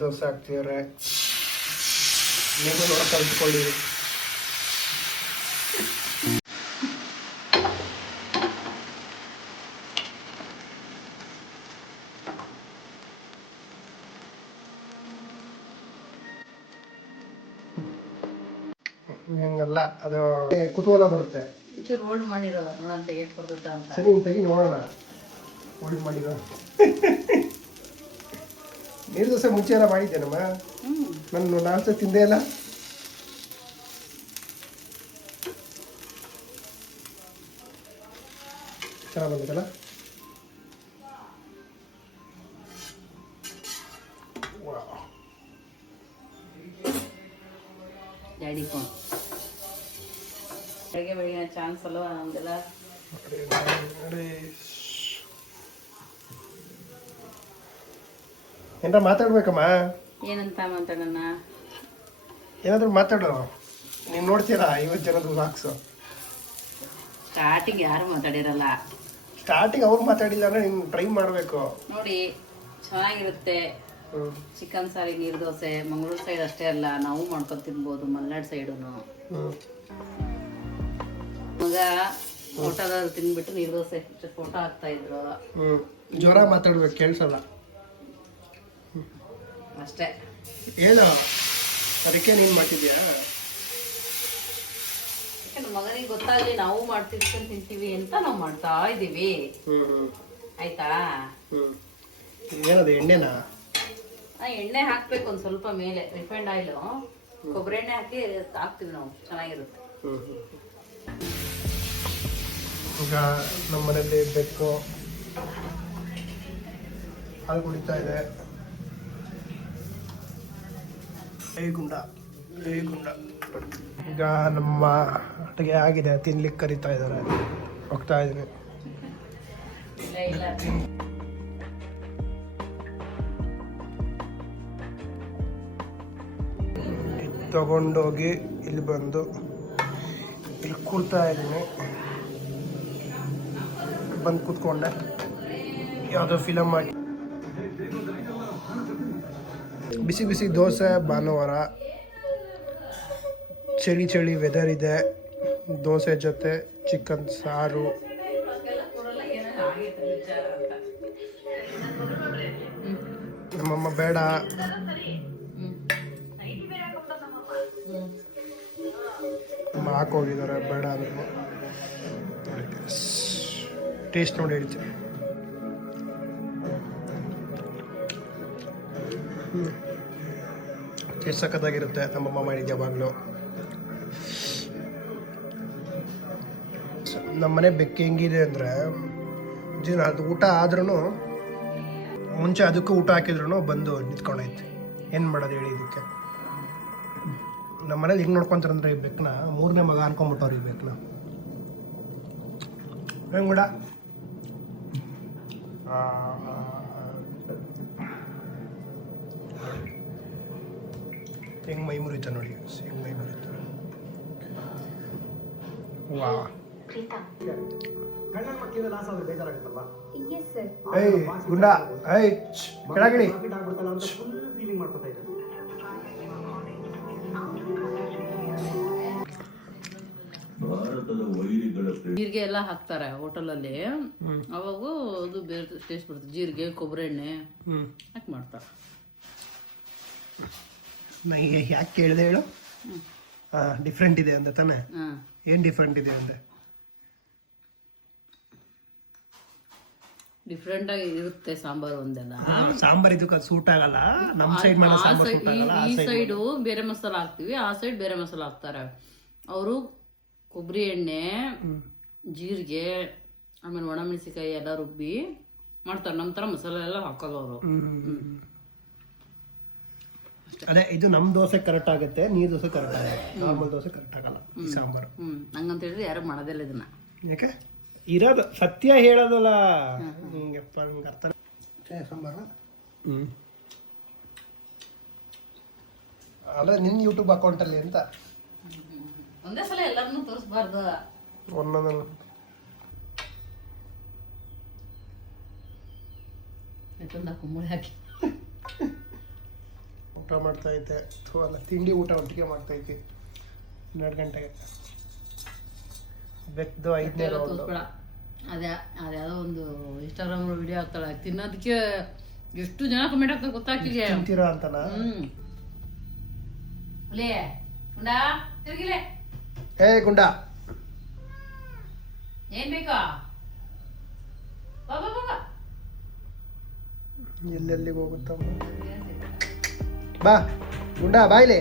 ದೋಸೆ ಹಾಕ್ತಿದ್ದಾರೆ, ನೀವು ನೋಡಿ ಕಲ್ತ್ಕೊಳ್ಳಿ. ಹೆಂಗಲ್ಲ ಅದು ಕುತೂಹಲ ಬರುತ್ತೆ. ರೋಲ್ಡ್ ಮಾಡಿರೋದು ಸರಿ ತೆಗಿ ನೋಡೋಣ. ರೋಲ್ಡ್ ಮಾಡಿರೋ ನೀರು ದೋಸೆ ಮುಂಚೆ ಎಲ್ಲ ಮಾಡಿದ್ದೇನಮ್ಮ. ನಾನು ಸಹ ತಿಂದೇ ಇಲ್ಲ. ಚೆನ್ನಾಗಿ ಬಂದಿತ್ತಲ್ಲ. ಡ್ಯಾಡಿ ಫೋನ್ ಬೆಳಿಗ್ಗೆ ಚಾನ್ಸ್ ಅಲ್ವಾ ನಮ್ದೆಲ್ಲ. ಏನಾರ ಮಾತಾಡ್ಬೇಕಮ್ಮ. ಏನಂತ ಮಾತಾಡೋಣ? ಏನಾದ್ರು ಮಾತಾಡೋ. ನೀನು ನೋಡ್ತೀರಾ 50 ಜನದ ಮಾರ್ಕ್ಸು. ಸ್ಟಾರ್ಟಿಂಗ್ ಯಾರು ಮಾತಾಡಿರಲ್ಲ. ಸ್ಟಾರ್ಟಿಂಗ್ ಅವ್ರು ಮಾತಾಡಿಲ್ಲ ಅಂದ್ರೆ ನೀನು ಟ್ರೈ ಮಾಡಬೇಕು. ನೋಡಿ ಚೆನ್ನಾಗಿರುತ್ತೆ. ಚಿಕನ್ ಸಾರಿ, ನೀರು ದೋಸೆ ಮಂಗಳೂರು ಸೈಡ್ ಅಷ್ಟೇ ಅಲ್ಲ, ನಾವು ಮಾಡ್ಕೊಂಡು ತಿನ್ಬೋದು. ಮಲೆನಾಡು ಸೈಡುನು ಮಗ ಫೋಟೋದಲ್ಲಿ ತಿನ್ಬಿಟ್ಟು ನೀರು ದೋಸೆ ಫೋಟೋ ಹಾಕ್ತಾ ಇದ್ರು. ಜ್ವರ ಮಾತಾಡ್ಬೇಕು, ಕೇಳಿಸಲ್ಲ ಅಷ್ಟೇ. ಏನೋ ಅದಕ್ಕೆ ನೀನು ಮಾಡ್ತಿದ್ಯಾ? ಯಾಕಂದ್ರೆ ಮಗನಿಗೆ ಗೊತ್ತಾಗ್ಲಿ ನಾವು ಮಾಡ್ತಿರ್ಕೊಂಡು ತಿಂತೀವಿ ಅಂತ ನಾವು ಮಾಡ್ತಾ ಇದೀವಿ. ಆಯ್ತಾ? ಏನದು ಎಣ್ಣೆನಾ? ಎಣ್ಣೆ ಹಾಕ್ಬೇಕು ಒಂದ್ ಸ್ವಲ್ಪ ಮೇಲೆ, ರಿಫೈಂಡ್ ಆಯಿಲ್, ಕೊಬ್ಬರಿ ಎಣ್ಣೆ ಹಾಕ್ತಿವಿ ನಾವು, ಚೆನ್ನಾಗಿರುತ್ತೆ. ಈಗ ನಮ್ಮ ಮನೇಲಿ ಬೆಕ್ಕು ಹಾಲು ಕುಡಿತಾ ಇದೆ. ಗುಂಡ ಈಗ ನಮ್ಮ ಅಡುಗೆ ಆಗಿದೆ, ತಿನ್ಲಿಕ್ಕೆ ಕರಿತಾ ಇದ್ದಾರೆ. ಹೋಗ್ತಾ ಇದ್ದೀನಿ. ತಗೊಂಡೋಗಿ ಇಲ್ಲಿ ಬಂದು ಇಲ್ಲಿ ಕೂರ್ತಾ ಇದ್ದೀನಿ. ಬಂದು ಕೂತ್ಕೊಂಡೆ, ಯಾವುದೋ ಫಿಲಮ್ ಆಗಿ. ಬಿಸಿ ಬಿಸಿ ದೋಸೆ, ಭಾನುವಾರ ಚಳಿ ಚಳಿ ವೆದರ್ ಇದೆ. ದೋಸೆ ಜೊತೆ ಚಿಕನ್ ಸಾರು. ನಮ್ಮಮ್ಮ ಬೇಡ ನಮ್ಮ ಹಾಕೋಗಿದ್ದಾರೆ, ಬೇಡ ಅಂದ್ರು. ಟೇಸ್ಟ್ ನೋಡಿ ಹೇಳ್ತೀನಿ. ಟೇಸ್ಟ್ ಸಖತ್ತಾಗಿರುತ್ತೆ. ನಮ್ಮಮ್ಮ ಮಾಡಿದ್ದು ಯಾವಾಗಲೂ. ನಮ್ಮನೆ ಬೆಕ್ಕೆ ಹೆಂಗಿದೆ ಅಂದರೆ, ಅದು ಊಟ ಆದ್ರೂ ಮುಂಚೆ ಅದಕ್ಕೂ ಊಟ ಹಾಕಿದ್ರು ಬಂದು ನಿಂತ್ಕೊಂಡೈತೆ. ಏನು ಮಾಡೋದು ಹೇಳಿ ಇದಕ್ಕೆ? ನಮ್ಮ ಮನೇಲಿ ಹೆಂಗೆ ನೋಡ್ಕೊತಾರಂದ್ರೆ ಈ ಬೆಕ್ಕನ್ನ 3ನೇ ಮಗ ಅನ್ಕೊಂಬಿಟ್ಟವ್ರು ಈ ಬೆಕ್ಕನ್ನ. ಹೆಂಗೆ ಬಿಡ ಹೆಂಗೆ ಮೈ ಮುರಿತ ನೋಡಿ, ಹೆಂಗೆ ಮೈ ಮುರಿತ. ವಾ ಏಯ್ ಗುಂಡ, ಏಯ್ ಕೆಳಗಿಳಿ. ಜೀರಿಗೆ ಎಲ್ಲ ಹಾಕ್ತಾರೆ ಹೋಟೆಲಲ್ಲಿ, ಅವಾಗ ಅದು ಬೇರೆ ಟೇಸ್ಟ್ ಬರುತ್ತೆ. ಜೀರಿಗೆ, ಕೊಬ್ಬರಿ ಎಣ್ಣೆ ಹಾಕಿ ಮಾಡ್ತಾರೆ. ನನಗೆ ಯಾಕೆ ಕೇಳಿದೆ ಹೇಳು? ಡಿಫ್ರೆಂಟ್ ಇದೆ ಅಂತ ತಾನೆ? ಏನು ಡಿಫ್ರೆಂಟ್ ಇದೆ ಅಂತೆ? ಡಿಫ್ರೆಂಟ್ ಆಗಿ ಇರುತ್ತೆ ಸಾಂಬಾರು ಒಂದೆಲ್ಲ. ಸಾಂಬಾರ್ ಇದಕ್ಕೆ ಸೂಟ್ ಆಗಲ್ಲ. ನಮ್ಮ ಸೈಡ್ ಮಾಡೋ ಸಾಂಬಾರ್ ಸೂಟ್ ಆಗಲ್ಲ. ಈ ಸೈಡು ಬೇರೆ ಮಸಾಲ ಹಾಕ್ತಿವಿ, ಆ ಸೈಡ್ ಬೇರೆ ಮಸಾಲ ಹಾಕ್ತಾರೆ. ಅವರು ಕೊಬ್ಬರಿ ಎಣ್ಣೆ, ಜೀರಿಗೆ, ಆಮೇಲೆ ಒಣಮೆಣಸಿಕಾಯಿ ಎಲ್ಲ ರುಬ್ಬಿ ಮಾಡ್ತಾರೆ. ನಮ್ಮ ಥರ ಮಸಾಲೆ ಎಲ್ಲ ಹಾಕೋದು ಅವರು. ಅದೇ ಇದು ನಮ್ಮ ದೋಸೆ ಕರೆಕ್ಟ್ ಆಗುತ್ತೆ, ನೀರು ದೋಸೆ ಕರೆಕ್ಟ್ ಆಗುತ್ತೆ. ನಾರ್ಮಲ್ ದೋಸೆ ಕರೆಕ್ಟ್ ಆಗಲ್ಲ ಈ ಸಾಂಬಾರು. ಹಂಗಂತ ಹೇಳಿದ್ರೆ ಯಾರು ಮಾಡೋದಿಲ್ಲ ಇದನ್ನ. ಯಾಕೆ? ಇರೋದು ಸತ್ಯ ಹೇಳೋದಲ್ಲ. ಹಿಂಗಪ್ಪ ನಂಗೆ ಅರ್ಥ ಸಾಂಬಾರು. ಅಲ್ಲ ನಿನ್ನ ಯೂಟ್ಯೂಬ್ ಅಕೌಂಟಲ್ಲಿ ಅಂತ ಒಂದೇ ಸಲ ಎಲ್ಲರನ್ನೂ ತೋರಿಸ್ಬಾರ್ದು. ಒಂದೊಂದನ್ನು ಕುಂಬಳಿ ಹಾಕಿ ಊಟ ಮಾಡ್ತೈತೆ ಅಥವಾ ಅಲ್ಲ ತಿಂಡಿ ಊಟ ಒಟ್ಟಿಗೆ ಮಾಡ್ತೈತಿ 12 ಗಂಟೆಗೆ ಬೆಕ್ದು 5ನೇ ರೌಂಡ್. ತೋರಿಸ್ಬೇಡ. ಅದ್ಯಾವುದೋ ಒಂದು ಇನ್ಸ್ಟಾಗ್ರಾಮ್ ವಿಡಿಯೋ ಹಾಕ್ತಾಳೆ ತಿನ್ನೋದಕ್ಕೆ ಎಷ್ಟು ಜನ ಕಮೆಂಟ್ ಆಗ್ತದೆ ಗೊತ್ತಾಗ್ತಿದೆ. ತಿಂತೀರಾ ಅಂತನಾ? ಲೇ ಗುಂಡಾ ತಿರ್ಗಿಲೆ. ಏ ಗುಂಡ ಏನ್ ಬೇಕಾ? ಬಾ ಬಾ ಬಾ ಬಾ. ಎಲ್ಲೆಲ್ಲಿಗೆ ಹೋಗುತ್ತಮ್ಮ? ಬಾ ಗುಂಡ ಬಾಯ್ಲೆ.